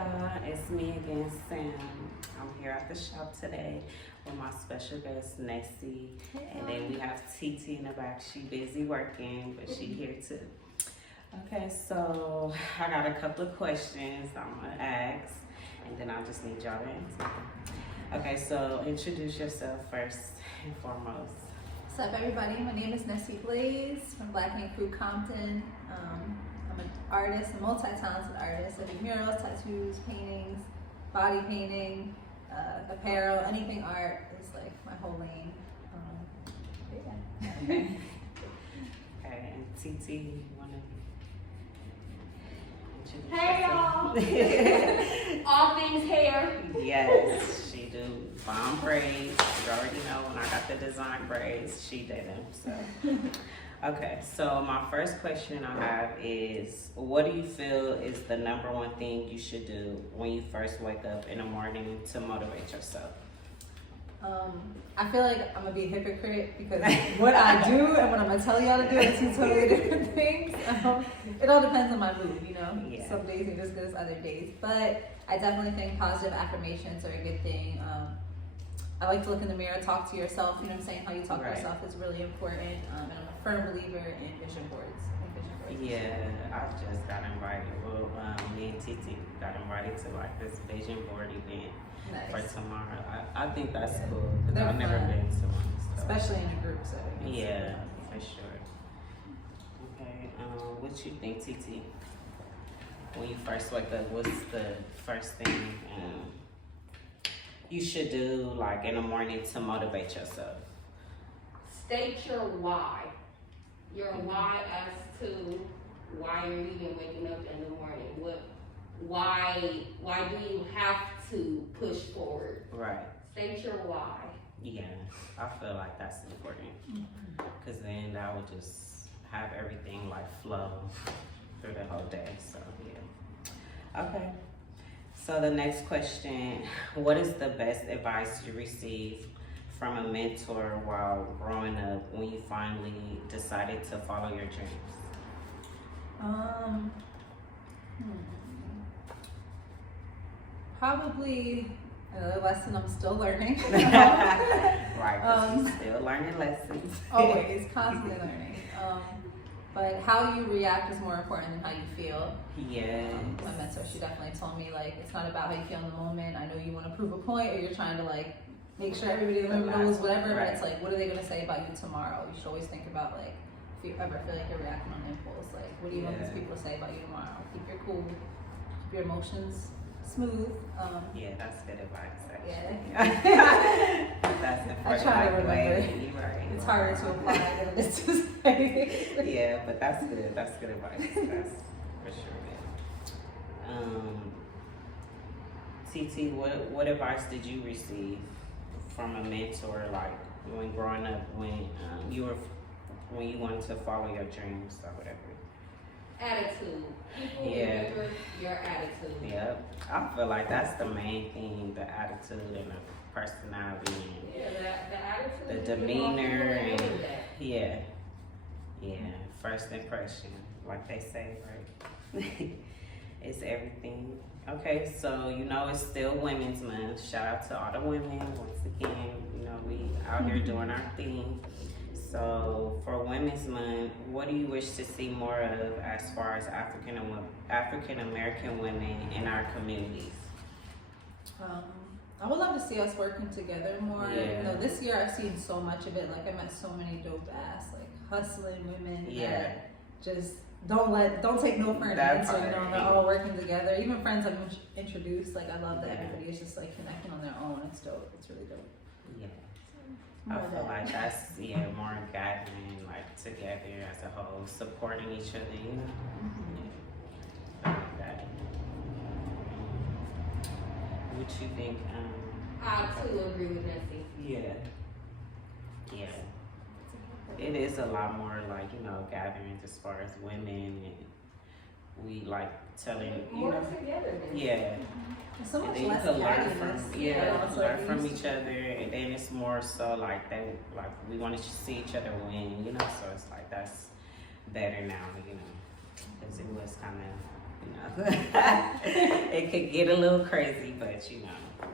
y'all, it's me again, Sam. I'm here at the shop today with my special guest, Nessie. And then we have TT in the back. She busy working, but she here too. Okay, so I got a couple of questions I'm gonna ask, and then I just need y'all to answer. Okay, so introduce yourself first and foremost. What's up, everybody? My name is Nessie Blaze from Black Ink Crew Compton. I'm an artist, a multi-talented artist. I do murals, tattoos, paintings, body painting, apparel, anything art is like my whole lane. Yeah. Okay. Okay, and TT, you wanna introduce Hey yourself? y'all! All things hair. Yes, she do bomb braids. You already know when I got the design braids, she did them. So, okay. So my first question I have is, what do you feel is the number one thing you should do when you first wake up in the morning to motivate yourself? I feel like I'm gonna be a hypocrite because what I do and what I'm gonna tell y'all to do are two totally different things. It all depends on my mood, you know? Yeah. Some days are as good as other days. But I definitely think positive affirmations are a good thing. I like to look in the mirror, talk to yourself, you know what I'm saying? How you talk to yourself is really important. And I'm a firm believer in vision boards. Yeah, I just got invited. Well, me and TT got invited to like this vision board event. Nice. For tomorrow. I think that's cool. Cause They're I've never fun. been to one. So. Especially in a group setting. Yeah, for sure. Okay, what you think, TT? When you first wake up, what's the first thing you should do, like in the morning, to motivate yourself? State your why. Your why as to why you're even waking up in the morning. Why do you have to push forward? Right. State your why. Yeah, I feel like that's important. Because then that would just have everything like flow through the whole day. So, yeah. Okay. So, the next question, what is the best advice you received from a mentor while growing up when you finally decided to follow your dreams? Probably another lesson I'm still learning. Right, 'cause you're still learning lessons. Always, constantly learning. But how you react is more important than how you feel. Yes. My mentor, she definitely told me, like, it's not about how you feel in the moment. I know you want to prove a point, or you're trying to, like, make sure everybody knows whatever, but it's like, what are they going to say about you tomorrow? You should always think about, like, if you ever feel like you're reacting on impulse, like, what do you want these people to say about you tomorrow? Keep your cool, keep your emotions smooth. Yeah, that's good advice. Yeah. That's the I try to remember. Right. It's harder to apply than it is to say. Yeah, but that's good. That's good advice. That's for sure good. TT, what advice did you receive from a mentor, like when growing up, when you wanted to follow your dreams or whatever? Attitude. People remember your attitude. Yep. I feel like that's the main thing, the attitude and the personality and The attitude. the demeanor and yeah. First impression, like they say, right? It's everything. Okay, so you know it's still Women's Month. Shout out to all the women once again. You know we out here doing our thing. So for Women's Month, what do you wish to see more of as far as African American women in our communities? I would love to see us working together more. Yeah. You know, this year I've seen so much of it. Like I met so many dope ass, like hustling women that just don't take no for an answer. You know, they're all working together. Even friends I've introduced, like I love that everybody is just like connecting on their own. It's dope. It's really dope. Yeah. I feel like that's more gathering like together as a whole, supporting each other, you know. I like that. What you think? I too agree with Nessie. Yeah. It is a lot more like, you know, gatherings as far as women, and we like telling More together. Yeah. So much and then less you can learn cattiness. from learn from each other, and then it's more so like we want to see each other win, you know. So it's like that's better now, you know, because it was kind of, you know, know, it could get a little crazy, but you know,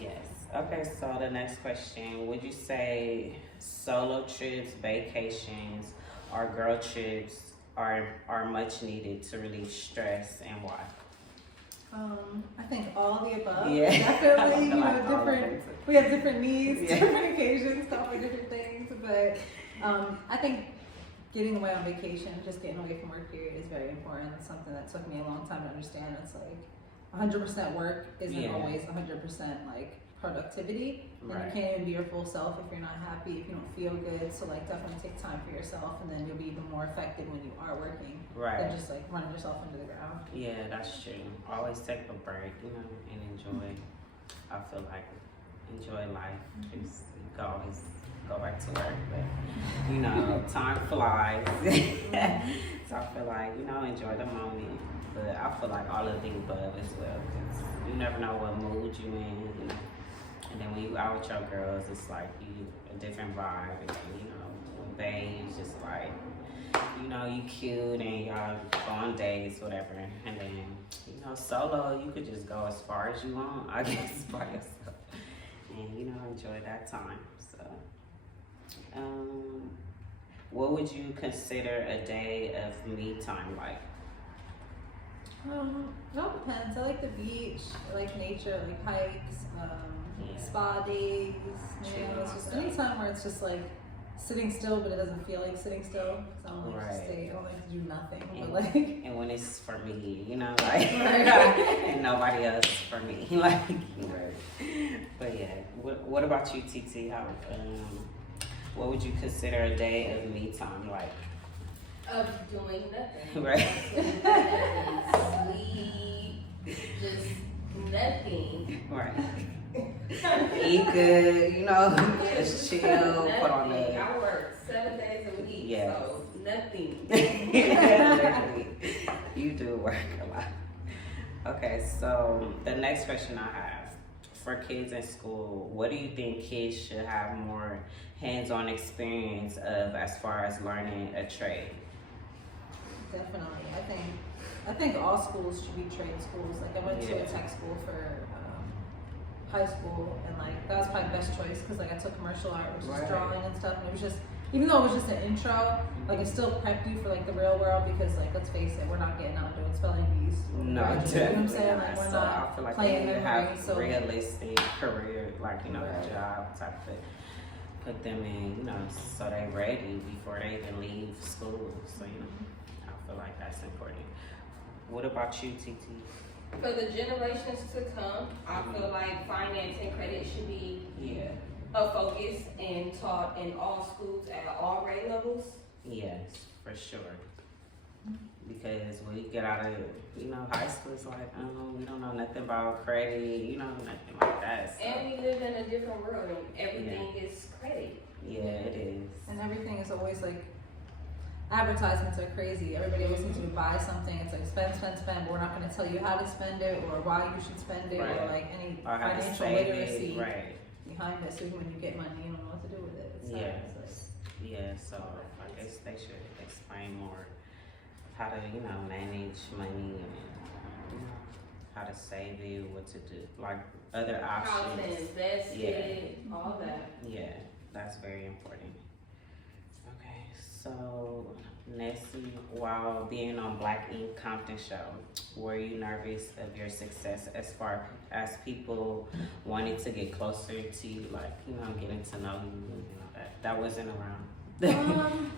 yes. Okay, so the next question, would you say solo trips, vacations, or girl trips are much needed to relieve stress, and why? I think all the above. Yeah. Definitely, you know, Like all of different. them. We have different needs, Yeah. different occasions, call for different things. But I think getting away on vacation, just getting away from work period, is very important. It's something that took me a long time to understand. It's like 100% work isn't Yeah. always 100% like productivity. And Right. you can't even be your full self if you're not happy, if you don't feel good. So like definitely take time for yourself, and then you'll be even more effective when you are working Right. than just like running yourself into the ground. Yeah, that's true. Always take a break, you know, and enjoy. I feel like enjoy life. Just you can always go back to work, but you know, time flies. So I feel like, you know, enjoy the moment. But I feel like all of the above as well, because you never know what mood you in, you know. And then when you out with your girls, it's like you a different vibe. And then, you know, with Bae, it's just like, you know, you cute and y'all go on dates, whatever. And then, you know, solo, you could just go as far as you want, I guess, by yourself. And, you know, enjoy that time. So, what would you consider a day of me time like? It all depends. I like the beach. I like nature. I like hikes, Yeah. spa days. You know, Chill it's just stuff. any time where it's just like sitting still, but it doesn't feel like sitting still. So I don't like to Right. stay. I don't like to do nothing. And- But like, And when it's for me, you know, like, Right. and nobody else for me, like, but yeah, what about you, TT? How, what would you consider a day of me time like? Of doing nothing. Right. Sleep, just nothing. Right. Eat good, you know, just chill, put on Nothing. the. I work 7 days a week, Yes. so nothing. Literally, you do work a lot. Okay, so the next question I have for kids in school, what do you think kids should have more hands-on experience of as far as learning a trade? definitely, I think all schools should be trade schools. Like I went to Yeah. a tech school for high school, and like that was probably the best choice because like I took commercial art, which Right. is drawing and stuff, and it was just, even though it was just an intro, like it still prepped you for like the real world because like let's face it, we're not getting out doing spelling bees. No, You know what I'm definitely saying? not. Like we're So I not feel like playing they need to memory, have so realistic career, like, you know, Right. job type of, put them in, you know, so they ready before they even leave school. So, you know, I feel like that's important. What about you, TT? For the generations to come, I feel like finance and credit should be Yeah. a focus and taught in all schools at all grade levels. Yes, for sure. Because when you get out of, you know, high school, it's like, we don't know nothing about credit, you know, nothing like that. So, And we live in a different world and everything is credit. yeah, it is. and everything is always like, advertisements are crazy. Everybody always needs you to buy something. It's like spend, spend, spend, but we're not going to tell you how to spend it or why you should spend it Right. or like any Or how to financial save literacy it, right. behind it. So when you get money, you don't know what to do with it. It's sad. Yes. It's Yeah, so I guess they should explain more how to, you know, manage money and, you know, how to save it, what to do, like other How to options. invest Yeah. it, all that. Yeah, that's very important. Okay, so Nessie, while being on Black Ink Compton show, were you nervous of your success as far as people wanting to get closer to you, like, you know, getting to know you, you know, that wasn't around?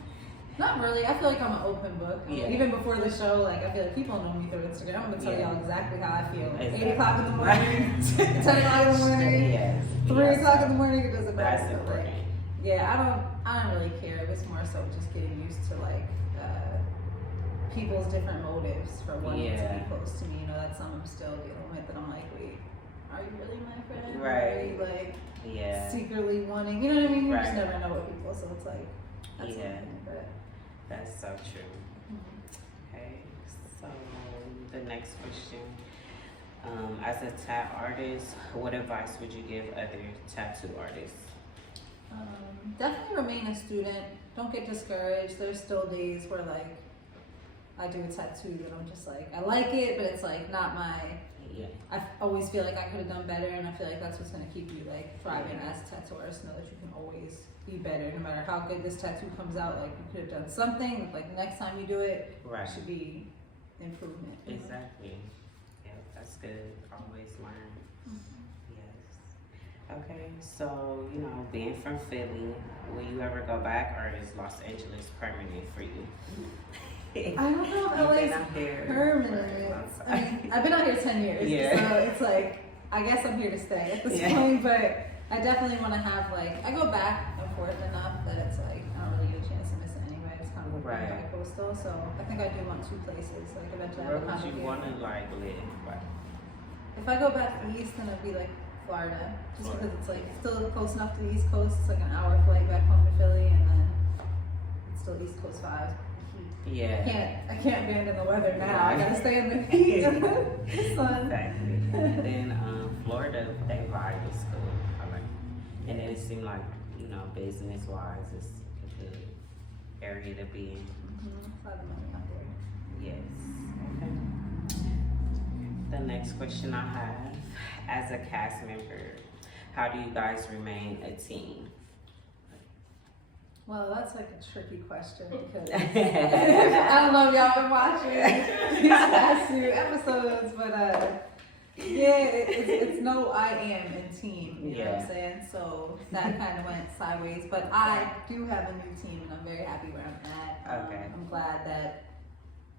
not really. I feel like I'm an open book. Yeah. Even before the show, like I feel like people know me through Instagram. I'm gonna tell Yeah. y'all exactly how I feel. Exactly. 8 o'clock in the morning, 10 o'clock in the morning, Yes. 3 yes. o'clock in the morning. It doesn't matter. That's Like, important. yeah, I don't really care. It's more so just getting used to like people's different motives for wanting to Yeah. be close to me. You know, that's something I'm still dealing with, and I'm like, wait, are you really my friend? Or Right. are you like Yeah. secretly wanting? You know what I mean? You just Right. never know with people, so it's like that's Yeah. something. But That's so true. Okay, so the next question. As a tat artist, what advice would you give other tattoo artists? definitely remain a student. Don't get discouraged. There's still days where like I do a tattoo that I'm just like, I like it, but it's like not my, Yeah. I always feel like I could have done better, and I feel like that's what's gonna keep you like thriving as a tattoo artist. Know that you can always be better, no matter how good this tattoo comes out. Like you could have done something. Like the next time you do it, Right. it should be improvement. you know? Exactly. Yeah, that's good. Always learn. Yes. Okay, so being from Philly, will you ever go back, or is Los Angeles permanent for you? I don't know if You've LA's been out here permanent. for a long I time. mean, I've been out here 10 years, Yeah. so it's like, I guess I'm here to stay at this Yeah. point, but I definitely want to have, like, I go back and forth enough that it's like, I don't really get a chance to miss it anyway. It's kind of like Right. bi-coastal, so I think I do want 2 places, like, eventually I Where have a would you condo want here. to live? Like, If I go back east, then it'd be like Florida, just Florida. because it's like still close enough to the East Coast. It's like an hour flight back home to Philly, and then it's still East Coast vibes. yeah. I can't abandon the weather now. I gotta stay in the heat and the sun. Exactly. And then Florida, that vibe is cool. I like, and then it seemed like business wise, it's a good area to be in. A lot of money out there. Yes. Okay. The next question I have, as a cast member, how do you guys remain a team? Well, that's like a tricky question because I don't know if y'all been watching these past few episodes, but yeah, it's no I am in team. You know what I'm saying? So that kind of went sideways, but I do have a new team, and I'm very happy where I'm at. Okay. I'm glad that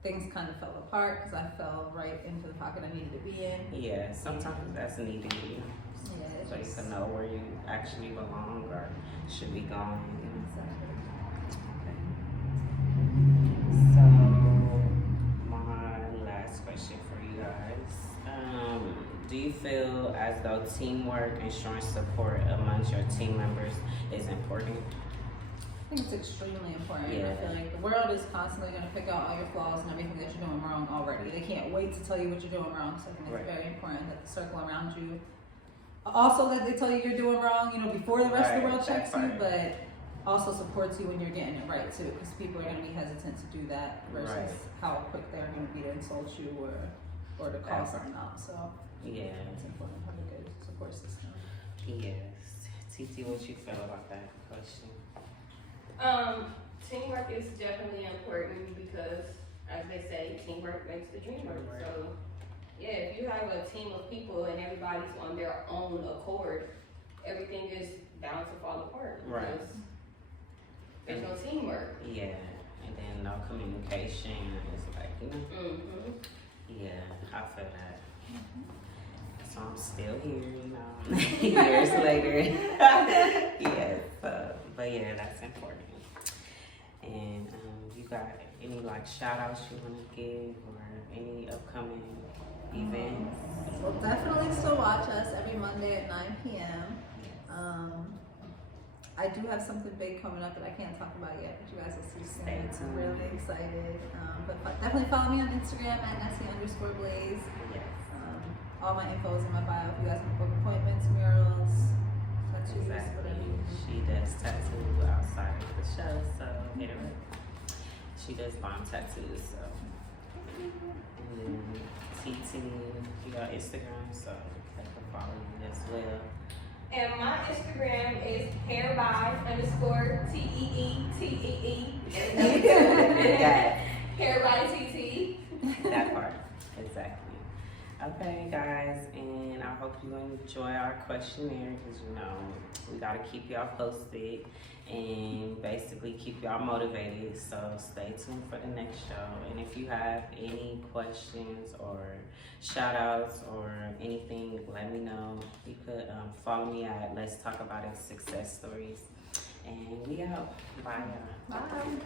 things kind of fell apart because I fell right into the pocket I needed to be in. Yeah, sometimes that's needed, Yeah, it's so you just- can know where you actually belong or should be going. So, my last question for you guys. Do you feel as though teamwork and showing support amongst your team members is important? I think it's extremely important. Yeah. I feel like the world is constantly going to pick out all your flaws and everything that you're doing wrong already. They can't wait to tell you what you're doing wrong. So I think it's Right. very important that the circle around you, also that they tell you you're doing wrong, before the rest of the Right, world checks that you, part. but also supports you when you're getting it right too, because people are going to be hesitant to do that versus Right. how quick they're going to be to insult you or to call That part. something out. So Yeah. it's important to have a good support system. Yes. TT, what you feel about that question? Teamwork is definitely important because, as they say, teamwork makes the dream work. Right. So, yeah, if you have a team of people and everybody's on their own accord, everything is bound to fall apart Right. because there's no teamwork. Yeah, and then no communication. It's like, Mm-hmm. yeah, I feel that. So I'm still here, years later. Yes, but yeah, that's important. And you got any shout outs you want to give or any upcoming events? Well, definitely still watch us every Monday at 9 p.m. I do have something big coming up that I can't talk about yet, but you guys will see soon. Stay I'm tuned. really excited. But definitely follow me on Instagram at Nessie_Blaze. Yes. All my info is in my bio. If you guys want to book appointments, murals, tattoos, Exactly. whatever you need. She does tattoo outside of the show, so hit her up. She does bomb tattoos, so. And then TT, you got Instagram, so they can follow you as well. And my Instagram is hairby_TEE. That, Hairby that part, exactly. Okay, guys, and I hope you enjoy our questionnaire because we gotta keep y'all posted and basically keep y'all motivated. So stay tuned for the next show. And if you have any questions or shout outs or anything, let me know. You could follow me at Let's Talk About It Success Stories. And we out. Bye, y'all. Bye.